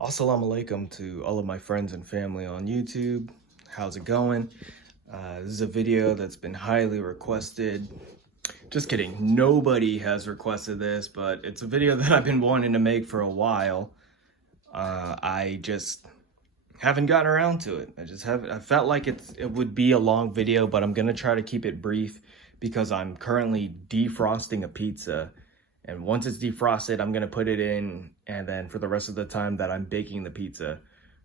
Assalamu alaikum to all of my friends and family on YouTube. How's it going? This is a video that's been highly requested. Just kidding, nobody has requested this, but it's a video that I've been wanting to make for a while. I just haven't gotten around to it. I felt like it would be a long video, but I'm gonna try to keep it brief because I'm currently defrosting a pizza. And once it's defrosted, I'm gonna put it in, and then for the rest of the time that I'm baking the pizza,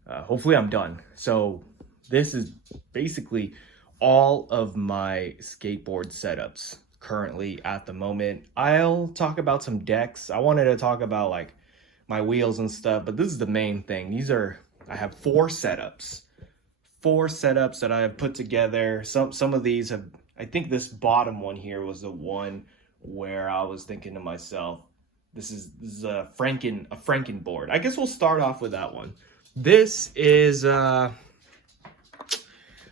hopefully I'm done. So this is basically all of my skateboard setups currently at the moment. I'll talk about some decks. I wanted to talk about like my wheels and stuff, but this is the main thing. I have four setups that I have put together. Some of these have, I think this bottom one here was the one where I was thinking to myself, this is a Franken board. I guess we'll start off with that one. This is I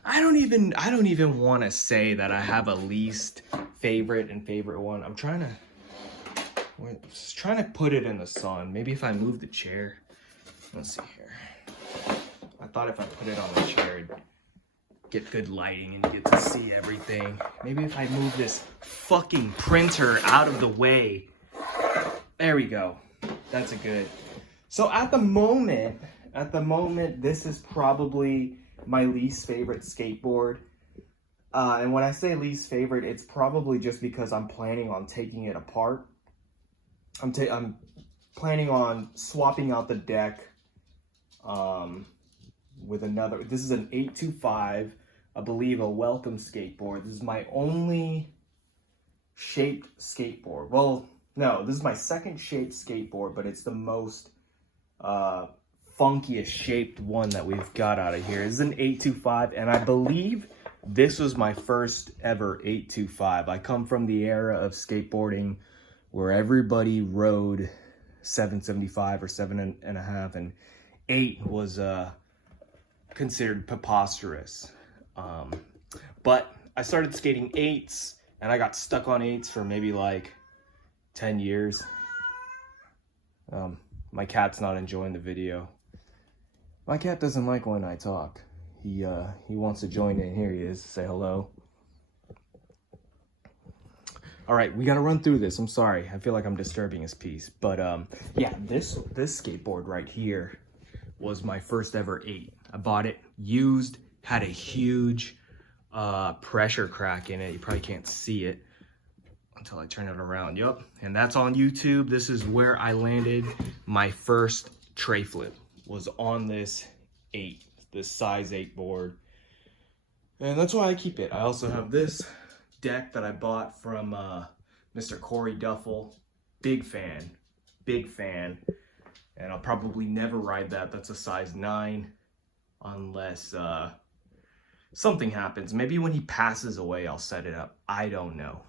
don't even want to say that I have a least favorite and favorite one. I'm trying to put it in the sun. Maybe if I move the chair. Let's see here. I thought if I put it on the chair, it'd get good lighting and you get to see everything. Maybe if I move this fucking printer out of the way. There we go. That's a good. So at the moment, this is probably my least favorite skateboard. And when I say least favorite, it's probably just because I'm planning on taking it apart. I'm planning on swapping out the deck with another. This is an 825. I believe a Welcome skateboard. This is my only shaped skateboard. Well, no, this is my second shaped skateboard, but it's the most funkiest shaped one that we've got out of here. This is an 825, and I believe this was my first ever 825. I come from the era of skateboarding where everybody rode 775 or 7.5, and 8 was considered preposterous. But I started skating 8s, and I got stuck on 8s for maybe like 10 years. My cat's not enjoying the video. My cat doesn't like when I talk. He wants to join in. Here he is. Say hello. All right, we gotta run through this. I'm sorry. I feel like I'm disturbing his peace. But yeah, this skateboard right here was my first ever 8. I bought it used. Had a huge pressure crack in it. You probably can't see it until I turn it around. Yup, and that's on YouTube. This is where I landed my first tray flip, was on this 8, this size 8 board. And that's why I keep it. I also have this deck that I bought from Mr. Corey Duffel. Big fan. And I'll probably never ride that. That's a size 9 unless something happens. Maybe when he passes away, I'll set it up. I don't know.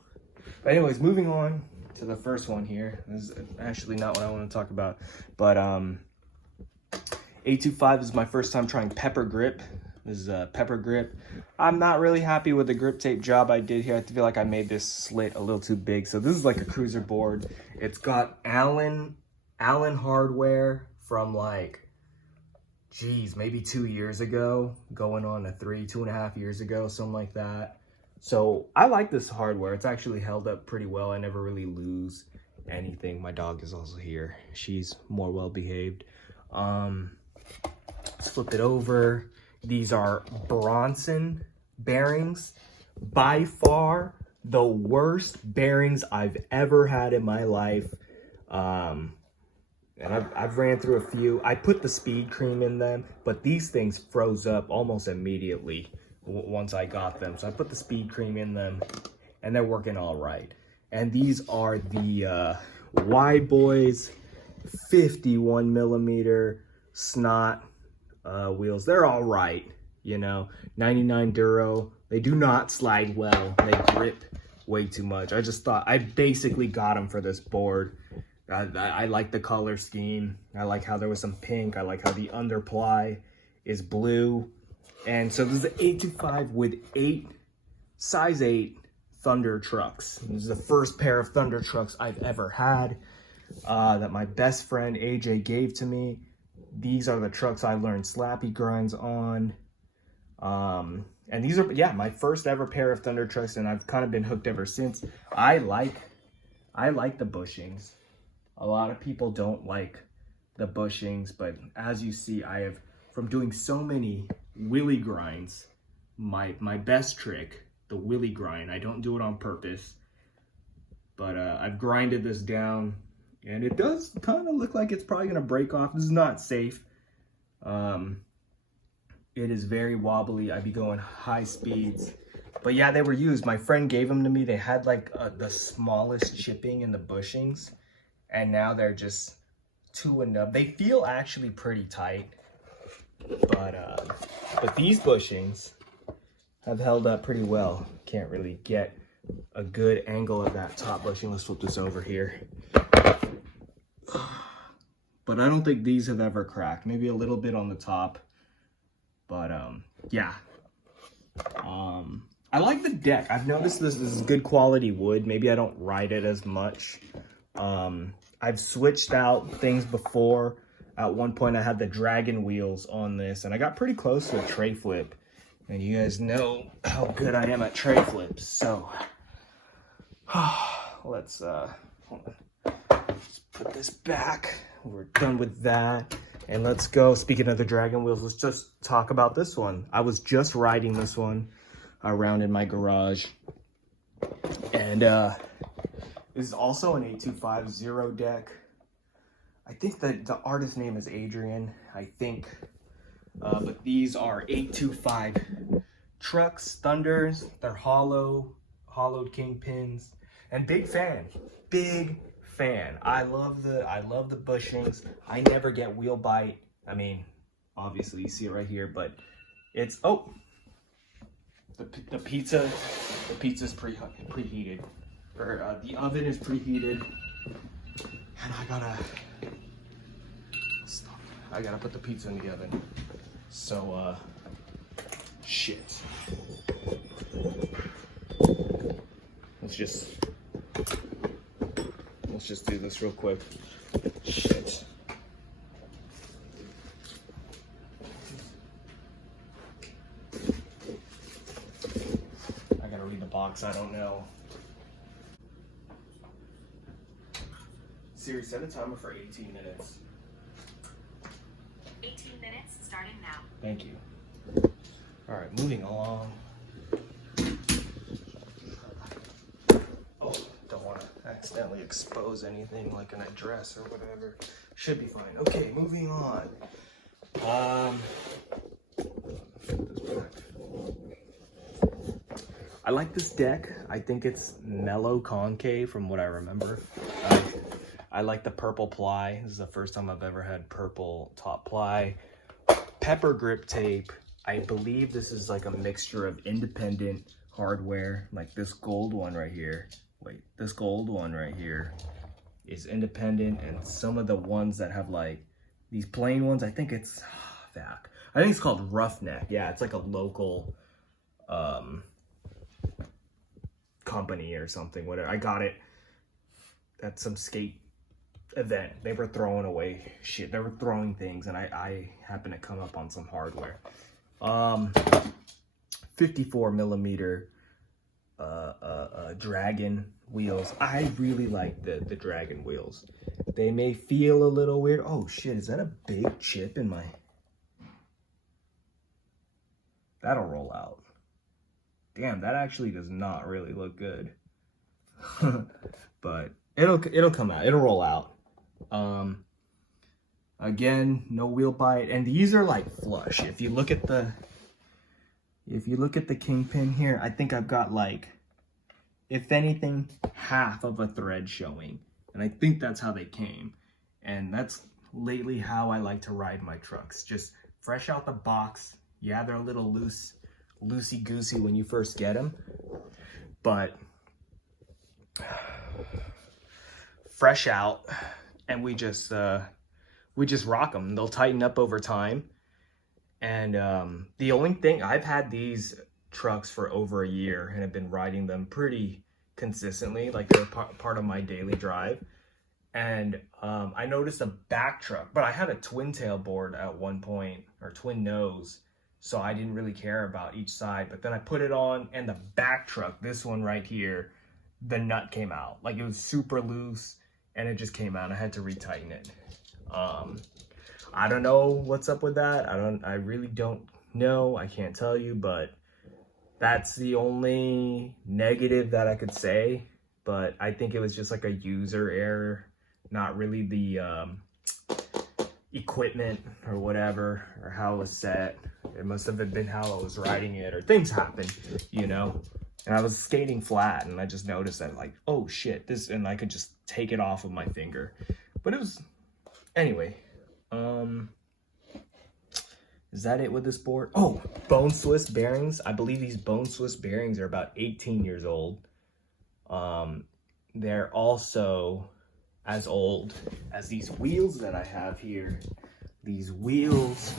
But anyways, moving on to the first one here. This is actually not what I want to talk about. But 825 is my first time trying pepper grip. This is a pepper grip. I'm not really happy with the grip tape job I did here. I feel like I made this slit a little too big. So this is like a cruiser board. It's got Allen hardware from like, geez, maybe 2 years ago, going on to 2.5 years ago, something like that. So I like this hardware. It's actually held up pretty well. I never really lose anything. My dog is also here. She's more well behaved. Let's flip it over. These are Bronson bearings. By far the worst bearings I've ever had in my life. And I've ran through a few. I put the speed cream in them, but these things froze up almost immediately once I got them. So I put the speed cream in them, and they're working all right. And these are the Y Boys 51 millimeter snot wheels. They're all right, you know. 99 Duro. They do not slide well. They grip way too much. I basically got them for this board. I like the color scheme. I like how there was some pink. I like how the underply is blue. And so this is an 825 with 8 size 8 Thunder trucks. This is the first pair of Thunder trucks I've ever had that my best friend AJ gave to me. These are the trucks I learned slappy grinds on. And these are, yeah, my first ever pair of Thunder trucks, and I've kind of been hooked ever since. I like the bushings. A lot of people don't like the bushings, but as you see, I have, from doing so many wheelie grinds, my best trick, the wheelie grind. I don't do it on purpose, but I've grinded this down, and it does kind of look like it's probably gonna break off. This is not safe. It is very wobbly. I'd be going high speeds. But yeah, they were used. My friend gave them to me. They had like the smallest chipping in the bushings. And now they're just two and up. They feel actually pretty tight. But these bushings have held up pretty well. Can't really get a good angle of that top bushing. Let's flip this over here. But I don't think these have ever cracked. Maybe a little bit on the top. But yeah, I like the deck. I've noticed this is good quality wood. Maybe I don't ride it as much. I've switched out things before. At one point I had the dragon wheels on this, and I got pretty close to a tray flip. And you guys know how good I am at tray flips. So let's put this back. We're done with that. And let's go, speaking of the dragon wheels, let's just talk about this one. I was just riding this one around in my garage. And this is also an 8250 deck. I think that the artist name is Adrian, I think. But these are 825 trucks, Thunders. They're hollowed kingpins. And big fan. I love the bushings. I never get wheel bite. I mean, obviously you see it right here, but it's, oh, the pizza's preheated, or the oven is preheated, and I gotta put the pizza in the oven. So shit. Let's just do this real quick. Shit. I gotta read the box, I don't know. Siri, set a timer for 18 minutes. 18 minutes starting now. Thank you. All right, moving along. Accidentally expose anything like an address or whatever. Should be fine. Okay, moving on. I like this deck. I think it's mellow concave from what I remember. I like the purple ply. This is the first time I've ever had purple top ply. Pepper grip tape. I believe this is like a mixture of independent hardware, like this gold one right here. Wait, this gold one right here is independent, and some of the ones that have like these plain ones, I think it's called Roughneck. Yeah, it's like a local company or something, whatever. I got it at some skate event. They were throwing away shit. They were throwing things, and I happened to come up on some hardware. 54 millimeter dragon wheels. I really like the dragon wheels. They may feel a little weird. Oh shit, is that a big chip in my... That'll roll out. Damn, that actually does not really look good. But it'll come out. It'll roll out. Again, no wheel bite, and these are like flush. If you look at the kingpin here, I think I've got like, if anything, half of a thread showing. And I think that's how they came. And that's lately how I like to ride my trucks. Just fresh out the box. Yeah, they're a little loosey-goosey when you first get them. But fresh out, and we just rock them. They'll tighten up over time. And the only thing, I've had these trucks for over a year and have been riding them pretty consistently, like they're part of my daily drive. And I noticed a back truck, but I had a twin tail board at one point, or twin nose, so I didn't really care about each side. But then I put it on, and the back truck, this one right here, the nut came out. Like, it was super loose, and it just came out. I had to retighten it. I don't know what's up with that. I really don't know. I can't tell you, but that's the only negative that I could say. But I think it was just like a user error, not really the equipment or whatever, or how it was set. It must have been how I was riding it, or things happen, you know? And I was skating flat, and I just noticed that, like, oh shit, this, and I could just take it off of my finger. But it was, anyway, is that it with this board? Oh, bone Swiss bearings. I believe these bone Swiss bearings are about 18 years old. They're also as old as these wheels that I have here. These wheels,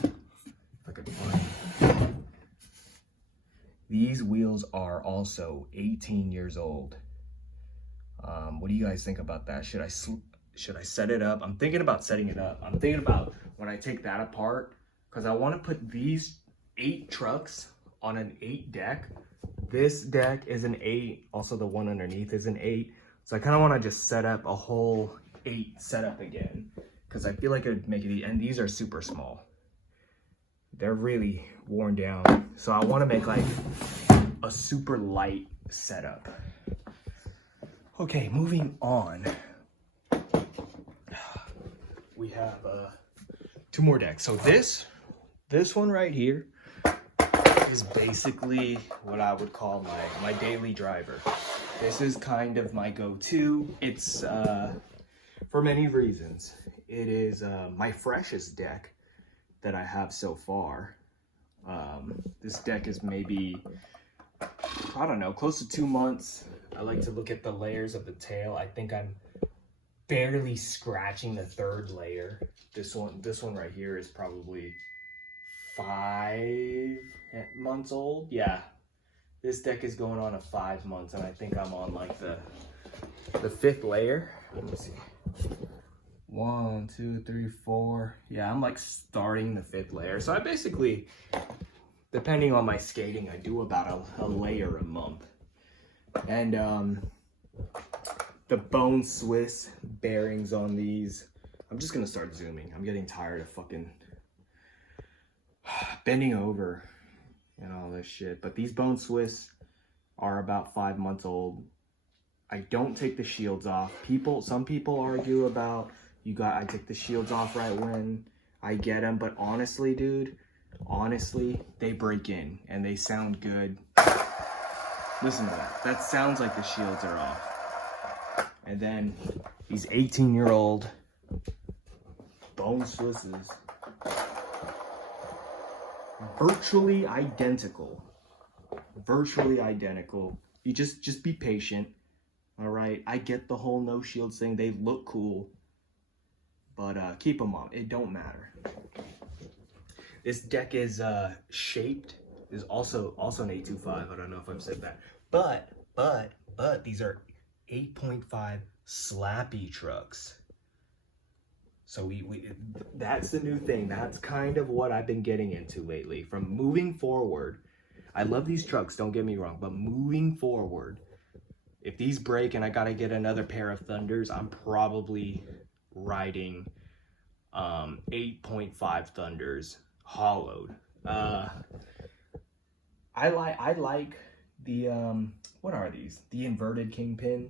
if I could find, these wheels are also 18 years old. What do you guys think about that? Should I set it up? I'm thinking about setting it up. I'm thinking about when I take that apart, because I want to put these 8 trucks on an 8 deck. This deck is an 8. Also, the one underneath is an 8. So I kind of want to just set up a whole 8 setup again, because I feel like it would make it, and these are super small. They're really worn down. So I want to make like a super light setup. Okay, moving on. We have 2 more decks. So this one right here is basically what I would call my daily driver. This is kind of my go-to. It's for many reasons. It is my freshest deck that I have so far. This deck is maybe, I don't know, close to 2 months. I like to look at the layers of the tail. I think I'm barely scratching the 3rd layer. This one right here is probably 5 months old. Yeah, this deck is going on a 5 months, and I think I'm on like the 5th layer. Let me see. 1, 2, 3, 4. Yeah, I'm like starting the 5th layer. So I basically, depending on my skating, I do about a layer a month. And the bone Swiss bearings on these, I'm just gonna start zooming. I'm getting tired of fucking bending over and all this shit. But these bone Swiss are about 5 months old. I don't take the shields off. Some people argue about I take the shields off right when I get them, but honestly, dude, they break in and they sound good. Listen to that. That sounds like the shields are off. And then these 18-year-old bone Swisses, virtually identical. You just be patient. All right, I get the whole no shields thing. They look cool, but keep them on. It don't matter. This deck is shaped. Is also an 825. I don't know if I've said that, but these are 8.5 slappy trucks. So that's the new thing. That's kind of what I've been getting into lately. From moving forward, I love these trucks. Don't get me wrong, but moving forward, if these break and I gotta get another pair of Thunders, I'm probably riding 8.5 Thunders hollowed. I like the what are these? The inverted kingpin.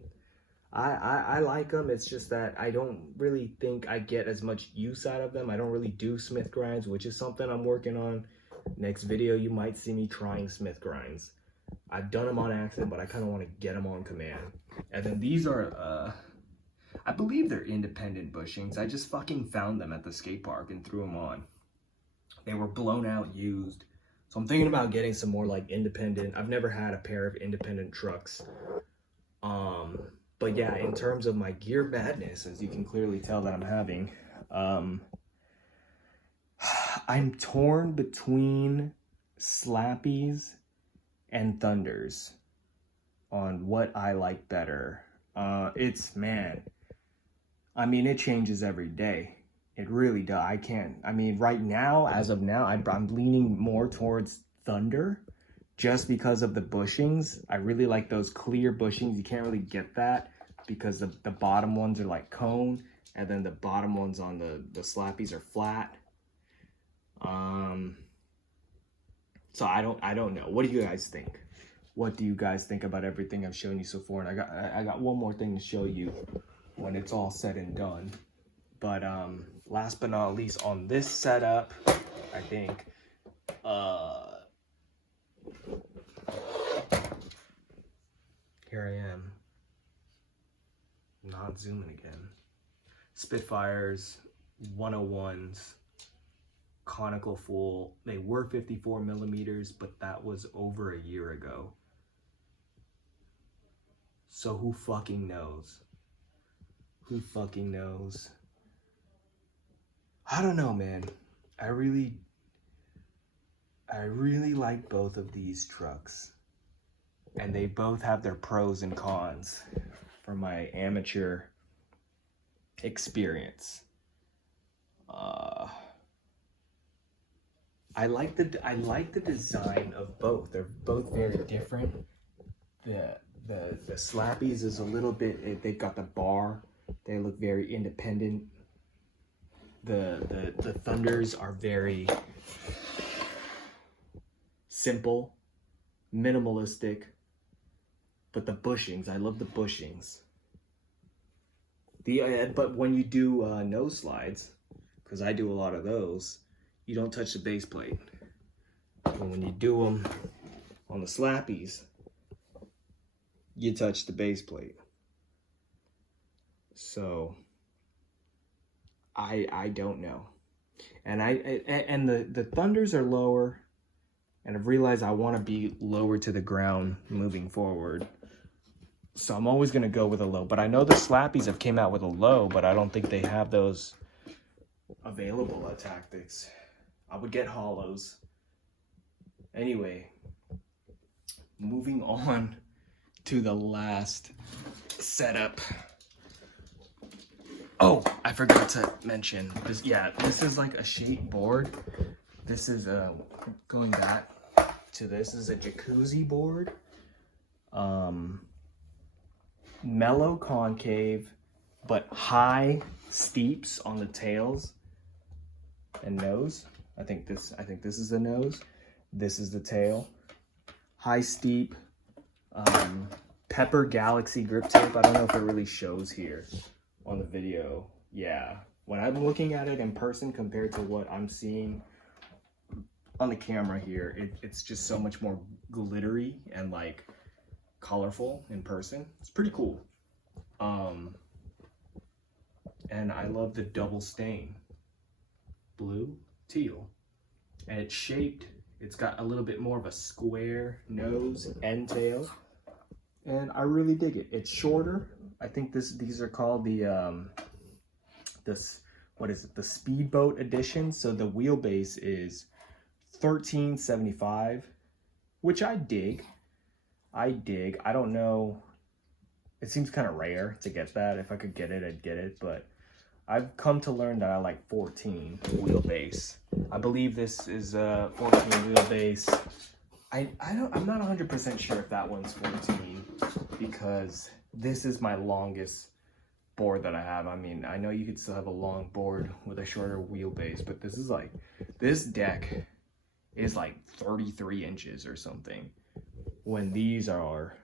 I like them. It's just that I don't really think I get as much use out of them. I don't really do Smith grinds, which is something I'm working on. Next video, you might see me trying Smith grinds. I've done them on accident, but I kind of want to get them on command. And then these are, I believe they're independent bushings. I just fucking found them at the skate park and threw them on. They were blown out, used. So I'm thinking about getting some more like independent. I've never had a pair of independent trucks. But yeah, in terms of my gear madness, as you can clearly tell that I'm having, I'm torn between slappies and Thunders on what I like better. Man, I mean, it changes every day. It really does. I mean, right now, as of now, I'm leaning more towards Thunder just because of the bushings. I really like those clear bushings. You can't really get that because the bottom ones are like cone, and then the bottom ones on the slappies are flat. So I don't know. What do you guys think? What do you guys think about everything I've shown you so far? And I got one more thing to show you when it's all said and done. But last but not least, on this setup, I think here I am, not zooming again. Spitfires 101s, conical full. They were 54 millimeters, but that was over a year ago. So who fucking knows? Who fucking knows? I don't know, man. I really like both of these trucks. And they both have their pros and cons for my amateur experience. I like the design of both. They're both very different. The slappies is a little bit, they've got the bar. They look very independent. The Thunders are very simple, minimalistic, but the bushings, I love the bushings. But when you do nose slides, because I do a lot of those, you don't touch the base plate. But when you do them on the slappies, you touch the base plate. So I don't know. And and the Thunders are lower, and I've realized I want to be lower to the ground moving forward. So I'm always going to go with a low. But I know the slappies have came out with a low, but I don't think they have those available at Tactics. I would get hollows. Anyway, moving on to the last setup. Oh, I forgot to mention this. Yeah, this is like a shape board. This is going back to this is a jacuzzi board. Mellow concave, but high steeps on the tails and nose. I think this is the nose. This is the tail. High steep, Pepper Galaxy grip tape. I don't know if it really shows here on the video. Yeah, when I'm looking at it in person compared to what I'm seeing on the camera here, it's just so much more glittery and like colorful in person. It's pretty cool. And I love the double stain, blue, teal, and it's shaped. It's got a little bit more of a square nose and tail, and I really dig it. It's shorter. I think these are called the what is it? The Speedboat edition. So the wheelbase is 1375, which I dig. I don't know. It seems kind of rare to get that. If I could get it, I'd get it. But I've come to learn that I like 14 wheelbase. I believe this is 14 wheelbase. I'm not 100% sure if that one's 14 because this is my longest board that I have. I mean, I know you could still have a long board with a shorter wheelbase, but this is like, this deck is like 33 inches or something. When these are,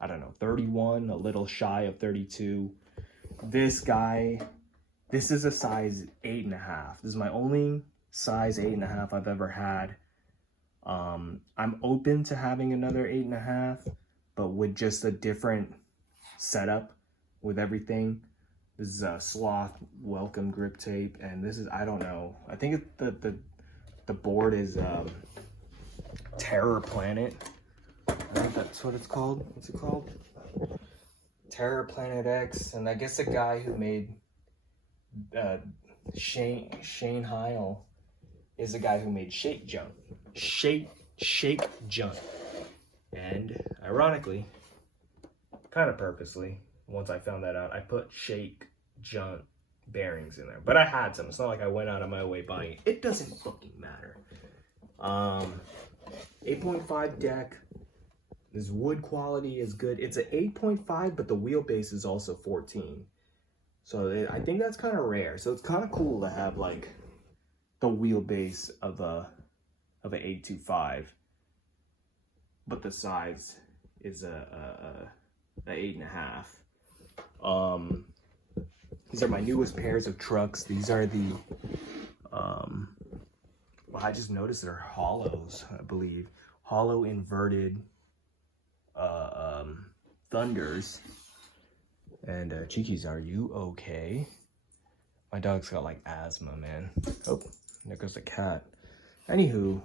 I don't know, 31, a little shy of 32. This guy, this is a size 8.5. This is my only size 8.5 I've ever had. I'm open to having another 8.5, but with just a different setup with everything. This is a Sloth Welcome grip tape, and this is, I don't know. I think the board is Terror Planet. I think that's what it's called. What's it called? Terror Planet X. And I guess the guy who made Shane Heil is the guy who made Shake Jump. Shake Jump. And ironically, kind of purposely, once I found that out, I put Shake Jump bearings in there. But I had some. It's not like I went out of my way buying it. It doesn't fucking matter. 8.5 deck. This wood quality is good. It's an 8.5, but the wheelbase is also 14. So I think that's kind of rare. So it's kind of cool to have like the wheelbase of a 825, but the size is a 8.5. These are my newest pairs of trucks. These are the well, I just noticed they're hollows, I believe. Hollow inverted Thunders. And Cheekies, are you okay? My dog's got like asthma, man. Oh, there goes the cat. Anywho,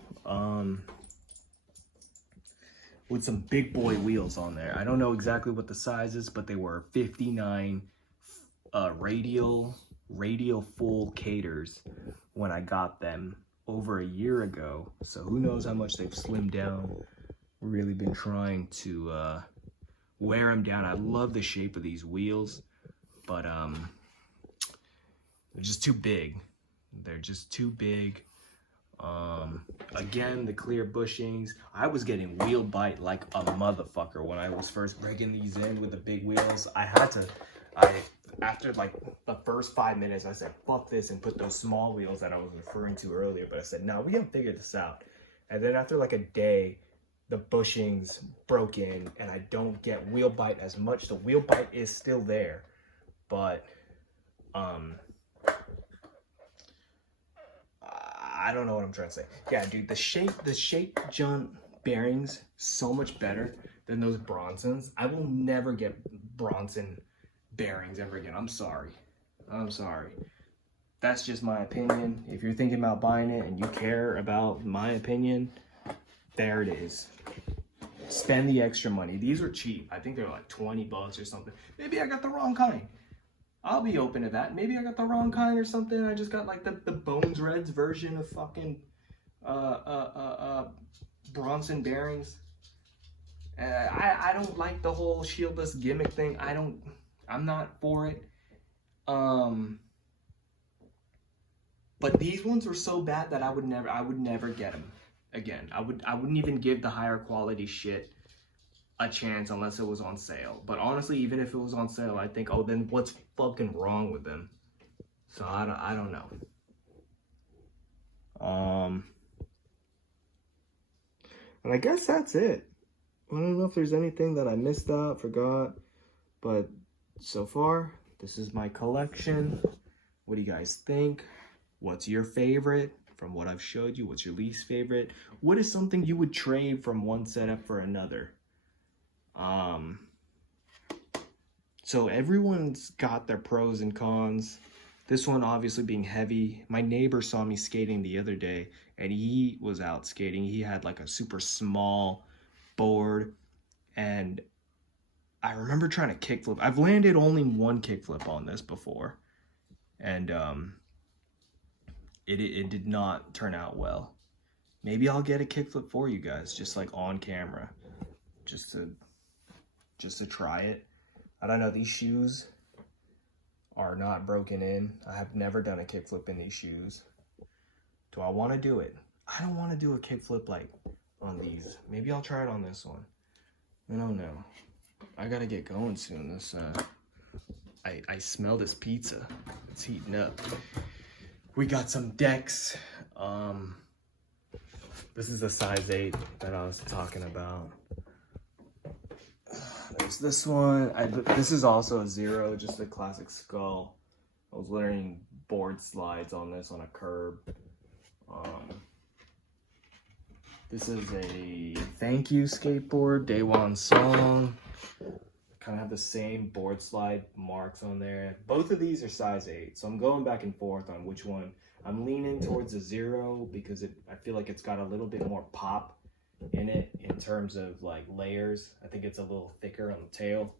with some big boy wheels on there. I don't know exactly what the size is, but they were 59 radial full Caters when I got them over a year ago. So who knows how much they've slimmed down. Really been trying to wear them down. I love the shape of these wheels, but they're just too big. They're just too big. Again, the clear bushings. I was getting wheel bite like a motherfucker when I was first breaking these in with the big wheels. After like the first 5 minutes, I said, fuck this, and put those small wheels that I was referring to earlier. But I said, no, we gotta figure this out. And then after like a day, the bushings broke in and I don't get wheel bite as much. The wheel bite is still there, but I don't know what I'm trying to say. Yeah, dude, the shape jump bearings so much better than those Bronsons. I will never get Bronson bearings ever again. I'm sorry. That's just my opinion. If you're thinking about buying it and you care about my opinion, there it is. Spend the extra money. These are cheap. I think they're like 20 bucks or something. Maybe I got the wrong kind. I'll be open to that. Maybe I got the wrong kind or something. I just got like the Bones Reds version of fucking Bronson bearings. I don't like the whole shieldless gimmick thing. I'm not for it. But these ones were so bad that I would never get them again. I wouldn't even give the higher quality shit a chance unless it was on sale. But honestly, even if it was on sale, I think, oh, then what's fucking wrong with them? So I don't know. And I guess that's it. I don't know if there's anything that I missed out, forgot, but so far, this is my collection. What do you guys think? What's your favorite from what I've showed you? What's your least favorite? What is something you would trade from one setup for another? So everyone's got their pros and cons. This one obviously being heavy. My neighbor saw me skating the other day and he was out skating. He had like a super small board and I remember trying to kickflip. I've landed only one kickflip on this before and it did not turn out well. Maybe I'll get a kickflip for you guys, just like on camera, just to try it. I don't know, these shoes are not broken in. I have never done a kickflip in these shoes. Do I want to do it? I don't want to do a kickflip like on these. Maybe I'll try it on this one. I don't know. I gotta get going soon. This I smell this pizza. It's heating up. We got some decks. This is the size 8 that I was talking about. There's this one. This is also a 0, just a classic skull. I was learning board slides on this on a curb. This is a thank you skateboard, Day One song. Kind of have the same board slide marks on there. Both of these are size 8, so I'm going back and forth on which one. I'm leaning towards a 0 because I feel like it's got a little bit more pop in it in terms of like layers. I think it's a little thicker on the tail.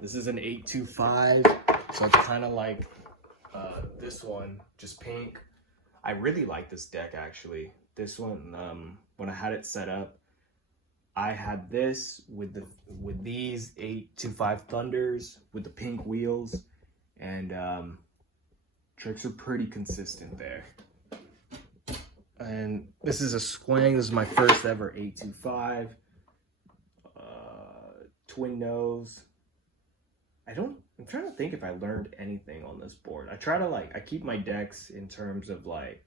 This is an 825, so it's kind of like this one, just pink. I really like this deck actually. This one, when I had it set up, I had this with these 825 Thunders with the pink wheels, and tricks are pretty consistent there. And this is a swing. This is my first ever 825 twin nose. I'm trying to think if I learned anything on this board. I try to I keep my decks in terms of like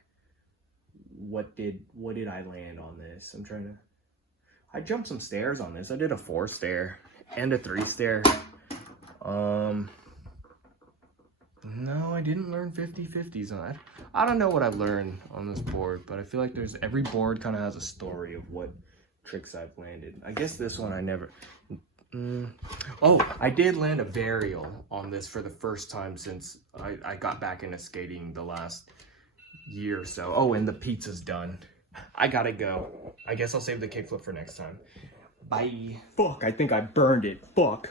what did I land on this. I jumped some stairs on this. I did a 4 stair and a 3 stair. No, I didn't learn 50/50s on that. I don't know what I learned on this board, but I feel like every board kind of has a story of what tricks I've landed. I guess this one I never... Oh, I did land a varial on this for the first time since I got back into skating the last year or so. Oh, and the pizza's done. I gotta go. I guess I'll save the kickflip for next time. Bye. Fuck, I think I burned it. Fuck.